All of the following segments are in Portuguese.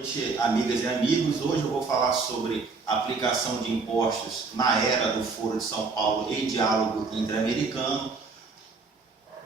noite, amigas e amigos. Hoje eu vou falar sobre aplicação de impostos na era do Foro de São Paulo e diálogo interamericano.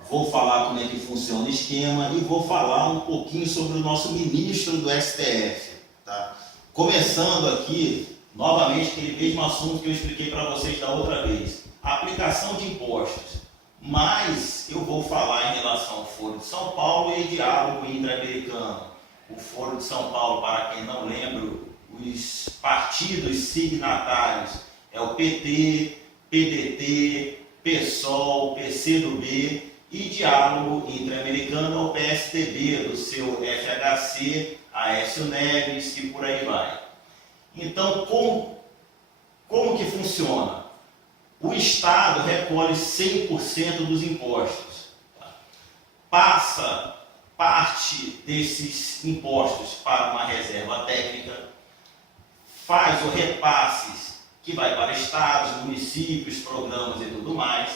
Vou falar como é que funciona o esquema e vou falar um pouquinho sobre o nosso ministro do STF. Tá? Começando aqui, novamente, aquele mesmo assunto que eu expliquei para vocês da outra vez. Aplicação de impostos. Mas eu vou falar em relação ao Foro de São Paulo e diálogo interamericano. O Foro de São Paulo, para quem não lembra, os partidos signatários é o PT, PDT, PSOL, PCdoB e diálogo interamericano é o PSDB, do seu FHC, Aécio Neves e por aí vai. Então, como que funciona? O Estado recolhe 100% dos impostos. Passa parte desses impostos para uma reserva técnica, faz o repasses que vai para estados, municípios, programas e tudo mais.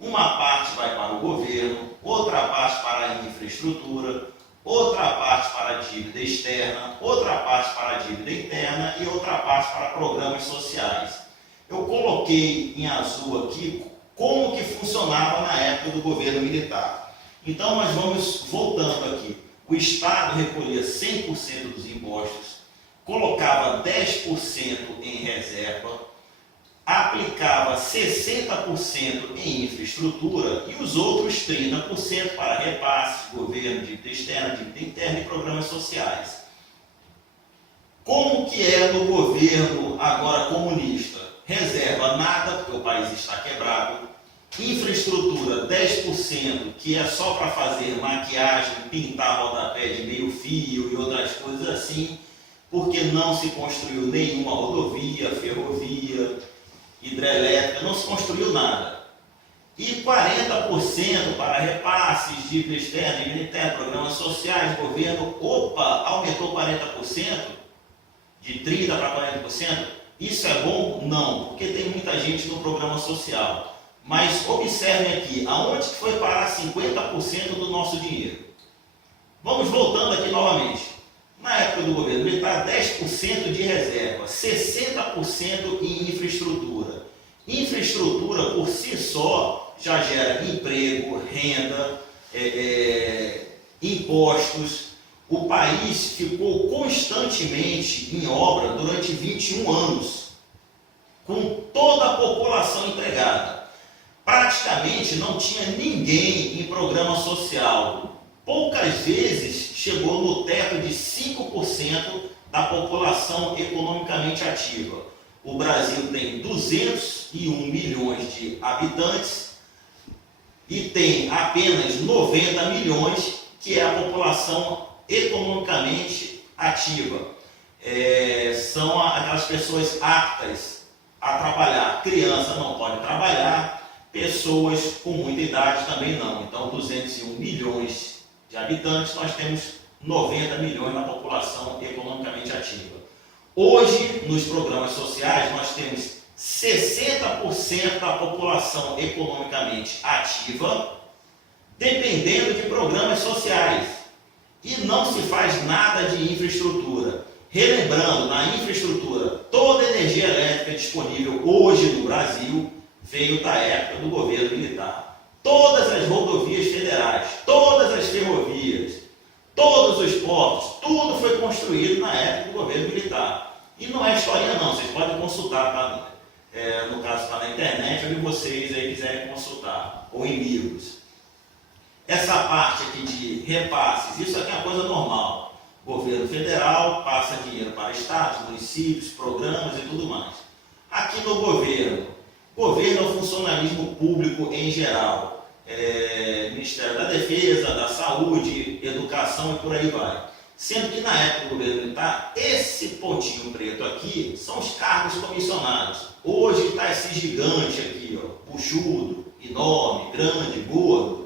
Uma parte vai para o governo, outra parte para a infraestrutura, outra parte para a dívida externa, outra parte para a dívida interna e outra parte para programas sociais. Eu coloquei em azul aqui como que funcionava na época do governo militar. Então, nós vamos voltando aqui. O Estado recolhia 100% dos impostos, colocava 10% em reserva, aplicava 60% em infraestrutura e os outros 30% para repasses, governo, dívida externa, dívida interna e programas sociais. Como que é no governo agora comunista? Reserva nada, porque o país está quebrado. Infraestrutura 10%, que é só para fazer maquiagem, pintar rodapé de meio fio e outras coisas assim, porque não se construiu nenhuma rodovia, ferrovia, hidrelétrica, não se construiu nada. E 40% para repasses, dívida externa, dívida interna, programas sociais, governo, aumentou 40%, de 30% para 40%. Isso é bom? Não, porque tem muita gente no programa social. Mas observem aqui, aonde que foi parar 50% do nosso dinheiro? Vamos voltando aqui novamente. Na época do governo militar, 10% de reserva, 60% em infraestrutura. Infraestrutura por si só já gera emprego, renda, impostos. O país ficou constantemente em obra durante 21 anos, com toda a população empregada. Praticamente não tinha ninguém em programa social. Poucas vezes chegou no teto de 5% da população economicamente ativa. O Brasil tem 201 milhões de habitantes e tem apenas 90 milhões, que é a população economicamente ativa. São aquelas pessoas aptas a trabalhar. Criança não pode trabalhar. Pessoas com muita idade também não. Então, 201 milhões de habitantes, nós temos 90 milhões na população economicamente ativa. Hoje, nos programas sociais, nós temos 60% da população economicamente ativa, dependendo de programas sociais. E não se faz nada de infraestrutura. Relembrando, na infraestrutura, toda a energia elétrica disponível hoje no Brasil veio da época do governo militar. Todas as rodovias federais, todas as ferrovias, todos os portos, tudo foi construído na época do governo militar. E não é historinha não, vocês podem consultar, tá? No caso está na internet, onde vocês aí quiserem consultar, ou em livros. Essa parte aqui de repasses, isso aqui é uma coisa normal. Governo federal passa dinheiro para estados, municípios, programas e tudo mais. Aqui no governo é o funcionalismo público em geral. Ministério da Defesa, da Saúde, Educação e por aí vai. Sendo que na época do governo militar, esse pontinho preto aqui são os cargos comissionados. Hoje está esse gigante aqui, ó, puxudo, enorme, grande, gordo.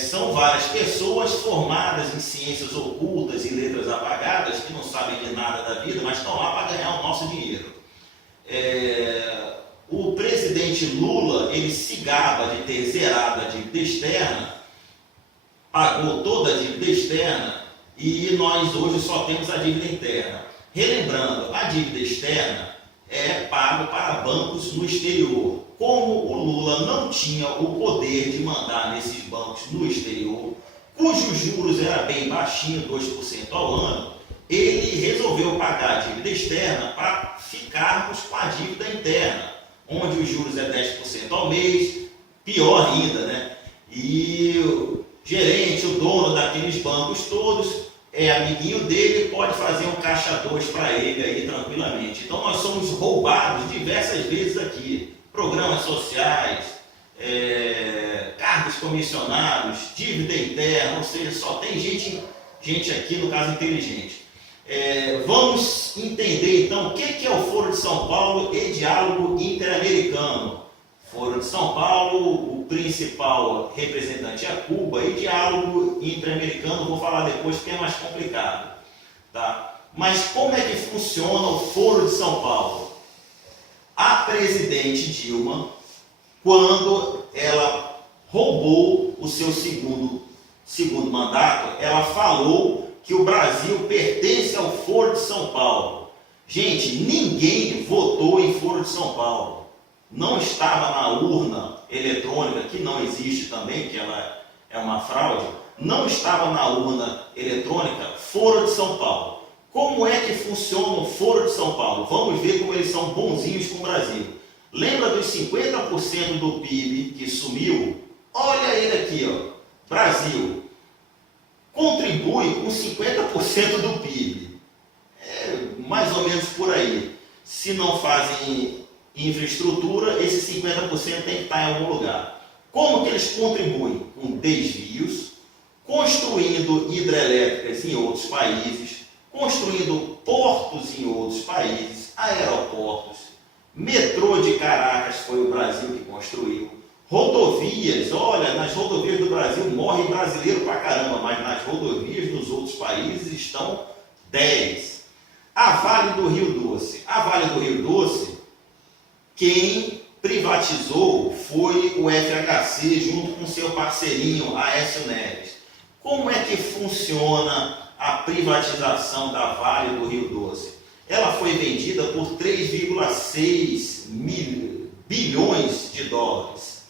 São várias pessoas formadas em ciências ocultas e letras apagadas, que não sabem de nada da vida, mas estão lá para ganhar o nosso dinheiro. O presidente Lula, ele se gaba de ter zerado a dívida externa, pagou toda a dívida externa e nós hoje só temos a dívida interna. Relembrando, a dívida externa é paga para bancos no exterior. Como o Lula não tinha o poder de mandar nesses bancos no exterior, cujos juros era bem baixinho, 2% ao ano, ele resolveu pagar a dívida externa para ficarmos com a dívida interna, onde os juros é 10% ao mês, pior ainda, né? E o gerente, o dono daqueles bancos todos, é amiguinho dele, pode fazer um caixa 2 para ele aí tranquilamente. Então nós somos roubados diversas vezes aqui. Programas sociais, cargos comissionados, dívida interna, ou seja, só tem gente aqui, no caso, inteligente. Vamos entender então o que é o Foro de São Paulo e Diálogo Interamericano. Foro de São Paulo, o principal representante é Cuba, e Diálogo Interamericano, vou falar depois porque é mais complicado. Tá? Mas como é que funciona o Foro de São Paulo? A presidente Dilma, quando ela roubou o seu segundo mandato, ela falou que o Brasil pertence ao Foro de São Paulo. Gente, ninguém votou em Foro de São Paulo. Não estava na urna eletrônica, que não existe também, que ela é uma fraude, não estava na urna eletrônica Foro de São Paulo. Como é que funciona o Foro de São Paulo? Vamos ver como eles são bonzinhos com o Brasil. Lembra dos 50% do PIB que sumiu? Olha ele aqui, ó. Brasil contribui com 50% do PIB. Mais ou menos por aí. Se não fazem infraestrutura, esse 50% tem que estar em algum lugar. Como que eles contribuem? Com desvios, construindo hidrelétricas em outros países, construindo portos em outros países, aeroportos, metrô de Caracas foi o Brasil que construiu, rodovias, olha, nas rodovias do Brasil morre brasileiro pra caramba, mas nas rodovias dos outros países estão 10. A Vale do Rio Doce. A Vale do Rio Doce, quem privatizou foi o FHC junto com seu parceirinho Aécio Neves. Como é que funciona a privatização da Vale do Rio Doce? Ela foi vendida por 3,6 bilhões de dólares.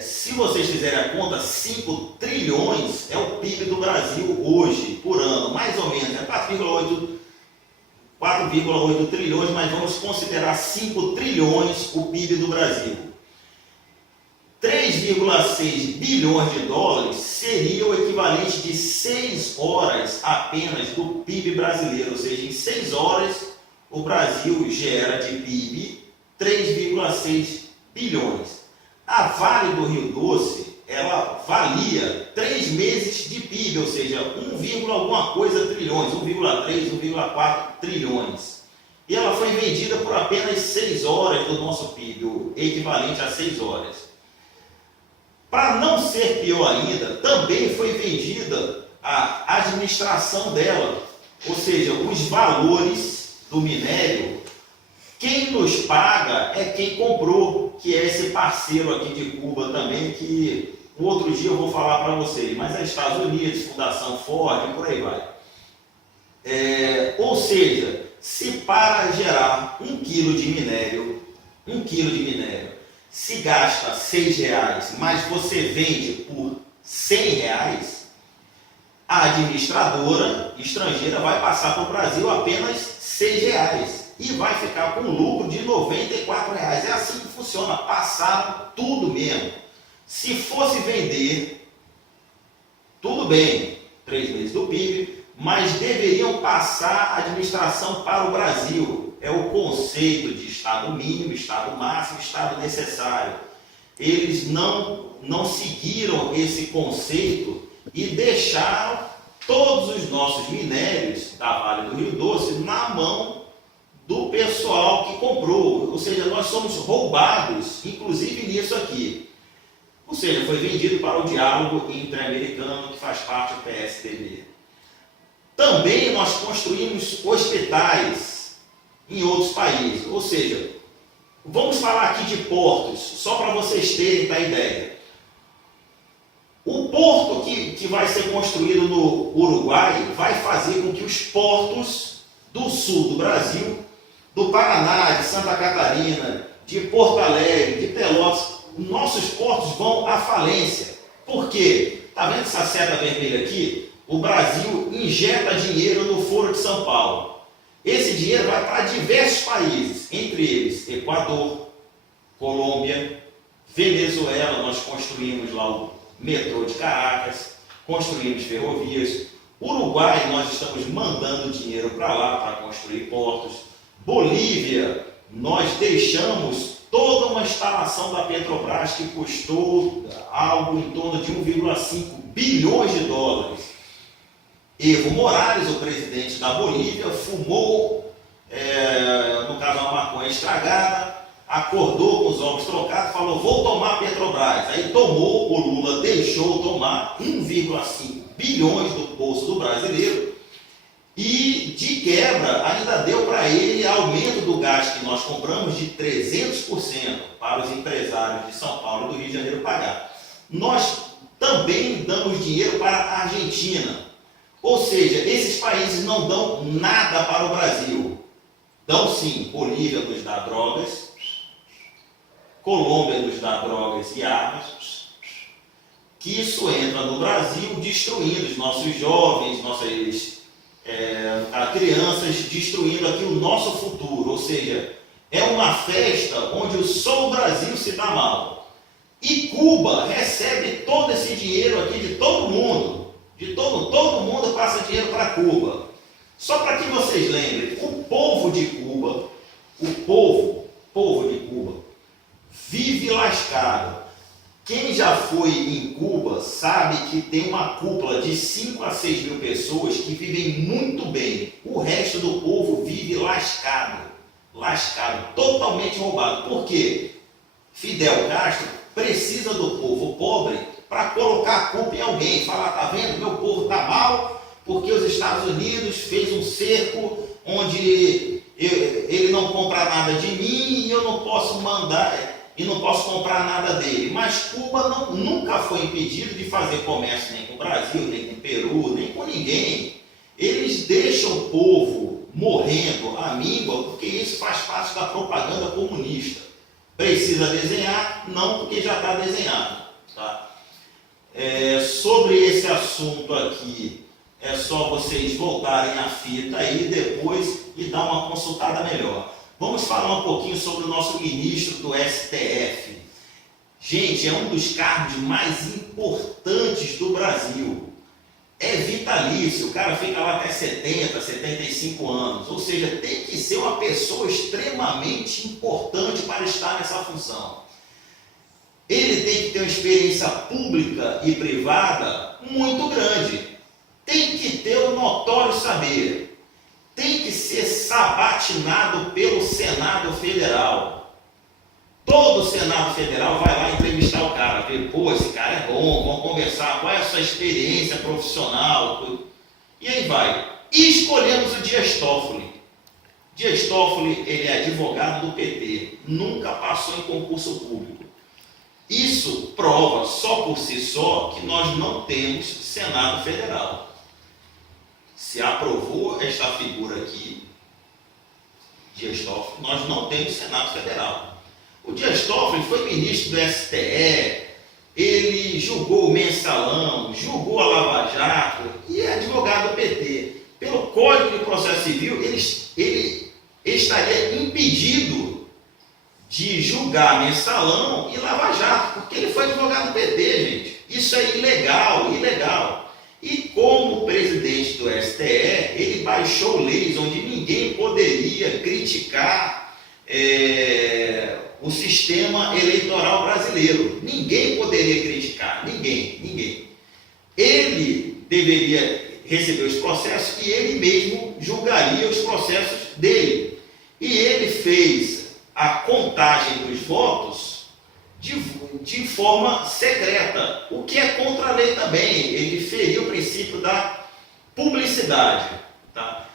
Se vocês fizerem a conta, 5 trilhões é o PIB do Brasil hoje, por ano, mais ou menos, é 4,8 trilhões, mas vamos considerar 5 trilhões o PIB do Brasil. 3,6 bilhões de dólares seria o equivalente de 6 horas apenas do PIB brasileiro, ou seja, em 6 horas o Brasil gera de PIB 3,6 bilhões. A Vale do Rio Doce, ela valia 3 meses de PIB, ou seja, 1, alguma coisa trilhões, 1,3, 1,4 trilhões. E ela foi vendida por apenas 6 horas do nosso PIB, o equivalente a 6 horas. Para não ser pior ainda, também foi vendida a administração dela, ou seja, os valores do minério. Quem nos paga é quem comprou, que é esse parceiro aqui de Cuba também, que um outro dia eu vou falar para vocês, mas é Estados Unidos, Fundação Ford, por aí vai. Ou seja, se para gerar 1 quilo de minério, se gasta R$6, mas você vende por R$100, a administradora estrangeira vai passar para o Brasil apenas R$6 e vai ficar com um lucro de R$94. É assim que funciona, passaram tudo mesmo. Se fosse vender, tudo bem, 3 meses do PIB, mas deveriam passar a administração para o Brasil. É o conceito de Estado mínimo, Estado máximo, Estado necessário. Eles não seguiram esse conceito e deixaram todos os nossos minérios da Vale do Rio Doce na mão do pessoal que comprou. Ou seja, nós somos roubados, inclusive nisso aqui. Ou seja, foi vendido para o Diálogo Interamericano, que faz parte do PSDB. Também nós construímos hospitais em outros países. Ou seja, vamos falar aqui de portos, só para vocês terem a ideia. O porto que vai ser construído no Uruguai vai fazer com que os portos do sul do Brasil, do Paraná, de Santa Catarina, de Porto Alegre, de Pelotas, nossos portos vão à falência. Por quê? Está vendo essa seta vermelha aqui? O Brasil injeta dinheiro no Foro de São Paulo. Esse dinheiro vai para diversos países, entre eles Equador, Colômbia, Venezuela. Nós construímos lá o metrô de Caracas, construímos ferrovias. Uruguai, nós estamos mandando dinheiro para lá para construir portos. Bolívia, nós deixamos toda uma instalação da Petrobras que custou algo em torno de 1,5 bilhões de dólares. Evo Morales, o presidente da Bolívia, fumou, no caso, uma maconha estragada, acordou com os ovos trocados, falou, vou tomar a Petrobras. Aí tomou, o Lula deixou tomar 1,5 bilhões do bolso do brasileiro e, de quebra, ainda deu para ele aumento do gás que nós compramos de 300% para os empresários de São Paulo e do Rio de Janeiro pagar. Nós também damos dinheiro para a Argentina. Ou seja, esses países não dão nada para o Brasil. Dão sim, Bolívia nos dá drogas, Colômbia nos dá drogas e armas, que isso entra no Brasil destruindo os nossos jovens, nossas crianças, destruindo aqui o nosso futuro. Ou seja, é uma festa onde só o Brasil se dá mal. E Cuba recebe todo esse dinheiro aqui de todo mundo. Todo mundo passa dinheiro para Cuba. Só para que vocês lembrem, o povo de Cuba, povo de Cuba, vive lascado. Quem já foi em Cuba sabe que tem uma cúpula de 5 a 6 mil pessoas que vivem muito bem. O resto do povo vive lascado, totalmente roubado. Por quê? Fidel Castro precisa do povo pobre para colocar a culpa em alguém. Falar, tá vendo, meu povo está mal porque os Estados Unidos fez um cerco onde ele não compra nada de mim e eu não posso mandar e não posso comprar nada dele. Mas Cuba nunca foi impedido de fazer comércio nem com o Brasil, nem com o Peru, nem com ninguém. Eles deixam o povo morrendo à míngua porque isso faz parte da propaganda comunista. Precisa desenhar? Não, porque já está desenhado. Tá? Sobre esse assunto aqui, é só vocês voltarem a fita aí depois e dar uma consultada melhor. Vamos falar um pouquinho sobre o nosso ministro do STF. Gente, é um dos cargos mais importantes do Brasil. É vitalício, o cara fica lá até 70, 75 anos. Ou seja, tem que ser uma pessoa extremamente importante para estar nessa função. Ele tem que ter uma experiência pública e privada muito grande. Tem que ter um notório saber. Tem que ser sabatinado pelo Senado Federal. Todo o Senado Federal vai lá entrevistar o cara. Ver, pô, esse cara é bom, vamos conversar, qual é a sua experiência profissional. E aí vai. E escolhemos o Dias Toffoli. Dias Toffoli, ele é advogado do PT. Nunca passou em concurso público. Isso prova, só por si só, que nós não temos Senado Federal. Se aprovou esta figura aqui, Dias Toffoli, nós não temos Senado Federal. O Dias Toffoli foi ministro do STE, ele julgou o Mensalão, julgou a Lava Jato e é advogado do PT. Pelo Código de Processo Civil, ele estaria impedido de julgar Mensalão e Lava Jato, porque ele foi advogado do PT, gente. Isso é ilegal. E como presidente do STE, ele baixou leis onde ninguém poderia criticar o sistema eleitoral brasileiro. Ninguém poderia criticar, ninguém. Ele deveria receber os processos e ele mesmo julgaria os processos dele. E ele fez a contagem dos votos de forma secreta, o que é contra a lei também. Ele feriu o princípio da publicidade. Tá?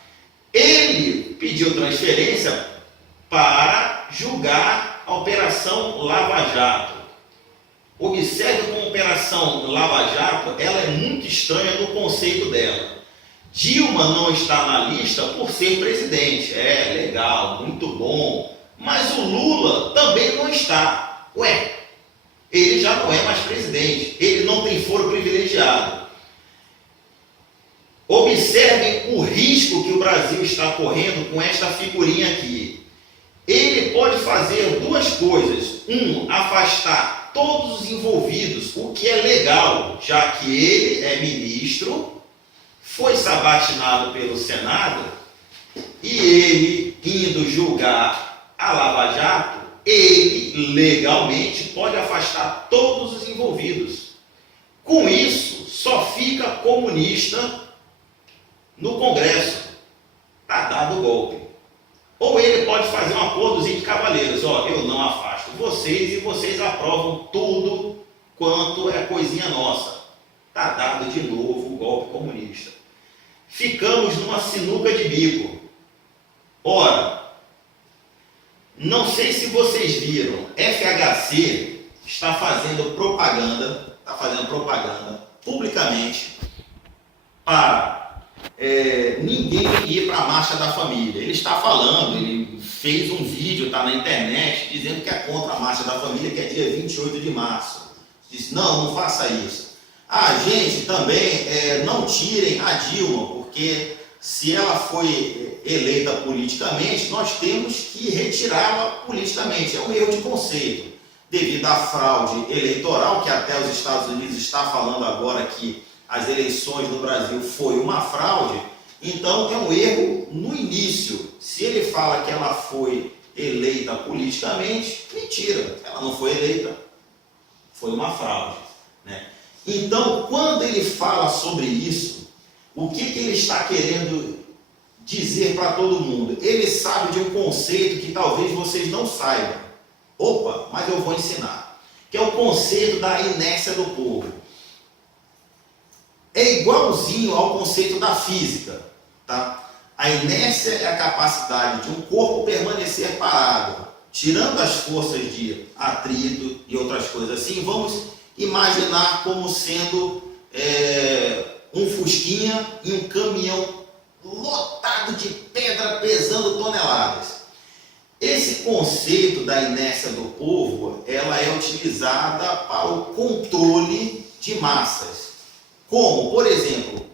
Ele pediu transferência para julgar a Operação Lava Jato. Observe como Operação Lava Jato, ela é muito estranha no conceito dela. Dilma não está na lista por ser presidente. É, legal, muito bom. Mas o Lula também não está. Ué, ele já não é mais presidente. Ele não tem foro privilegiado. Observem o risco que o Brasil está correndo com esta figurinha aqui. Ele pode fazer duas coisas. Afastar todos os envolvidos, o que é legal, já que ele é ministro, foi sabatinado pelo Senado, e ele, indo julgar a Lava Jato, ele legalmente pode afastar todos os envolvidos. Com isso, só fica comunista no Congresso. Está dado o golpe. Ou ele pode fazer um acordozinho de cavaleiros. Ó, eu não afasto vocês e vocês aprovam tudo quanto é coisinha nossa. Está dado de novo o golpe comunista. Ficamos numa sinuca de bico. Ora, não sei se vocês viram, FHC está fazendo propaganda publicamente para ninguém ir para a Marcha da Família. Ele está falando, ele fez um vídeo, está na internet, dizendo que é contra a Marcha da Família, que é dia 28 de março. Disse, não faça isso. Gente, também não tirem a Dilma, porque se ela foi eleita politicamente, nós temos que retirá-la politicamente. É um erro de conceito, devido à fraude eleitoral, que até os Estados Unidos está falando agora que as eleições no Brasil foi uma fraude. Então é um erro no início. Se ele fala que ela foi eleita politicamente, mentira, ela não foi eleita, foi uma fraude, né? Então, quando ele fala sobre isso, o que ele está querendo dizer para todo mundo? Ele sabe de um conceito que talvez vocês não saibam. Opa, mas eu vou ensinar. Que é o conceito da inércia do povo. É igualzinho ao conceito da física, tá? A inércia é a capacidade de um corpo permanecer parado, tirando as forças de atrito e outras coisas assim. Vamos imaginar como sendo um fusquinha e um caminhão lotado de pedra pesando toneladas. Esse conceito da inércia do povo, ela é utilizada para o controle de massas. Como, por exemplo,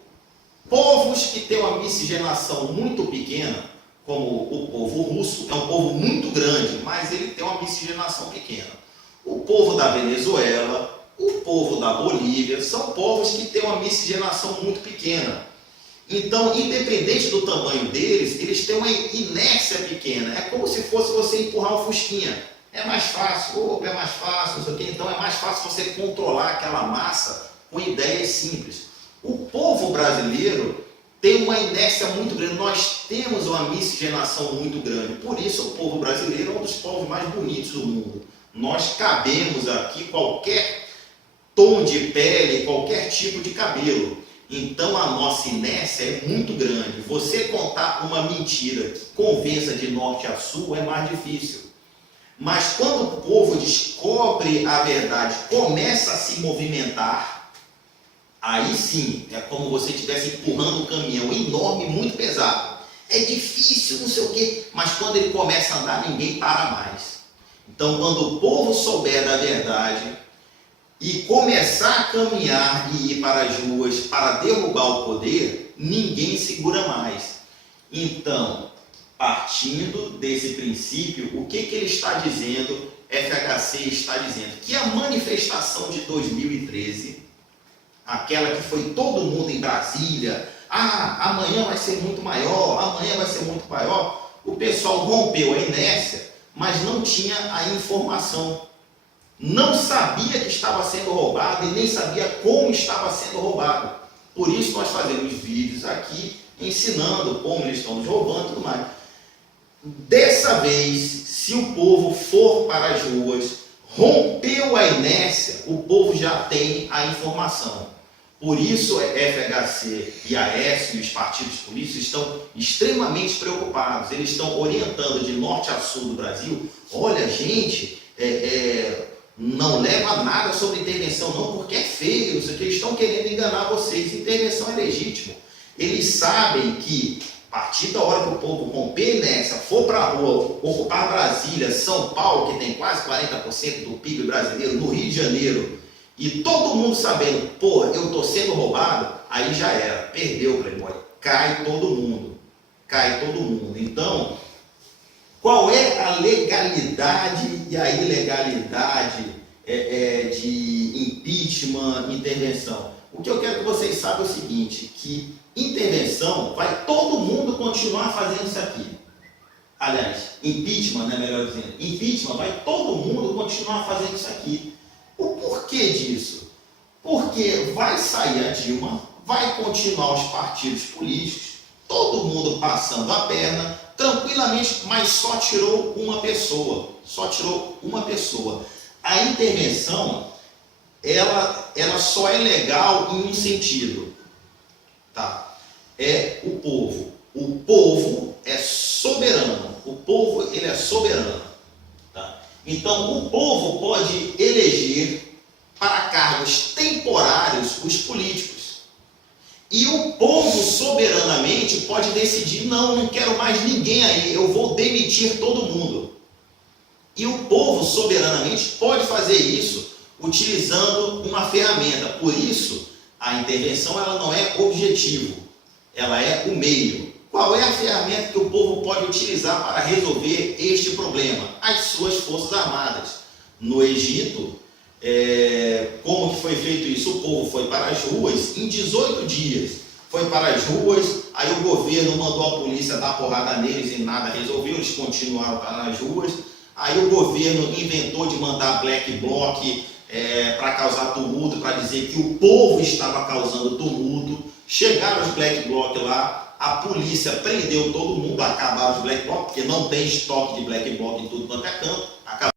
povos que têm uma miscigenação muito pequena, como o povo russo, é um povo muito grande, mas ele tem uma miscigenação pequena. O povo da Venezuela, o povo da Bolívia, são povos que têm uma miscigenação muito pequena. Então, independente do tamanho deles, eles têm uma inércia pequena. É como se fosse você empurrar um fusquinha. É mais fácil, é mais fácil, não sei o quê. Então é mais fácil você controlar aquela massa com ideias simples. O povo brasileiro tem uma inércia muito grande. Nós temos uma miscigenação muito grande. Por isso o povo brasileiro é um dos povos mais bonitos do mundo. Nós cabemos aqui qualquer tom de pele, qualquer tipo de cabelo. Então a nossa inércia é muito grande. Você contar uma mentira que convença de norte a sul é mais difícil. Mas quando o povo descobre a verdade, começa a se movimentar, aí sim, é como você estivesse empurrando um caminhão enorme, muito pesado. É difícil, não sei o quê, mas quando ele começa a andar, ninguém para mais. Então, quando o povo souber da verdade e começar a caminhar e ir para as ruas para derrubar o poder, ninguém segura mais. Então, partindo desse princípio, o que ele está dizendo, FHC está dizendo? Que a manifestação de 2013, aquela que foi todo mundo em Brasília, amanhã vai ser muito maior, amanhã vai ser muito maior, o pessoal rompeu a inércia, mas não tinha a informação. Não sabia que estava sendo roubado e nem sabia como estava sendo roubado. Por isso nós fazemos vídeos aqui ensinando como eles estão nos roubando e tudo mais. Dessa vez, se o povo for para as ruas, rompeu a inércia, o povo já tem a informação. Por isso, a FHC e a Aécio e os partidos políticos estão extremamente preocupados. Eles estão orientando de norte a sul do Brasil. Olha, gente, Não leva nada sobre intervenção não, porque é feio, isso aqui eles estão querendo enganar vocês. Intervenção é legítimo. Eles sabem que a partir da hora que o povo romper nessa, for para a rua, ocupar Brasília, São Paulo, que tem quase 40% do PIB brasileiro, no Rio de Janeiro, e todo mundo sabendo, pô, eu estou sendo roubado, aí já era, perdeu o Playboy, cai todo mundo, cai todo mundo. Então, qual é a legalidade e a ilegalidade de impeachment, intervenção? O que eu quero que vocês saibam é o seguinte, que intervenção vai todo mundo continuar fazendo isso aqui. Aliás, impeachment, né, melhor dizendo, impeachment vai todo mundo continuar fazendo isso aqui. O porquê disso? Porque vai sair a Dilma, vai continuar os partidos políticos, todo mundo passando a perna, tranquilamente, mas só tirou uma pessoa. Só tirou uma pessoa. A intervenção, ela só é legal em um sentido. Tá? É o povo. O povo é soberano. O povo, ele é soberano. Tá? Então, o povo pode eleger para cargos temporários os políticos. E o povo soberanamente pode decidir, não quero mais ninguém aí, eu vou demitir todo mundo. E o povo soberanamente pode fazer isso utilizando uma ferramenta. Por isso, a intervenção ela não é objetivo, ela é o meio. Qual é a ferramenta que o povo pode utilizar para resolver este problema? As suas forças armadas. No Egito, como que foi feito isso? O povo foi para as ruas em 18 dias. Foi para as ruas, aí o governo mandou a polícia dar porrada neles e nada resolveu, eles continuaram nas ruas. Aí o governo inventou de mandar black bloc para causar tumulto, para dizer que o povo estava causando tumulto. Chegaram os black bloc lá, a polícia prendeu todo mundo, acabaram os black bloc, porque não tem estoque de black bloc em tudo quanto é canto.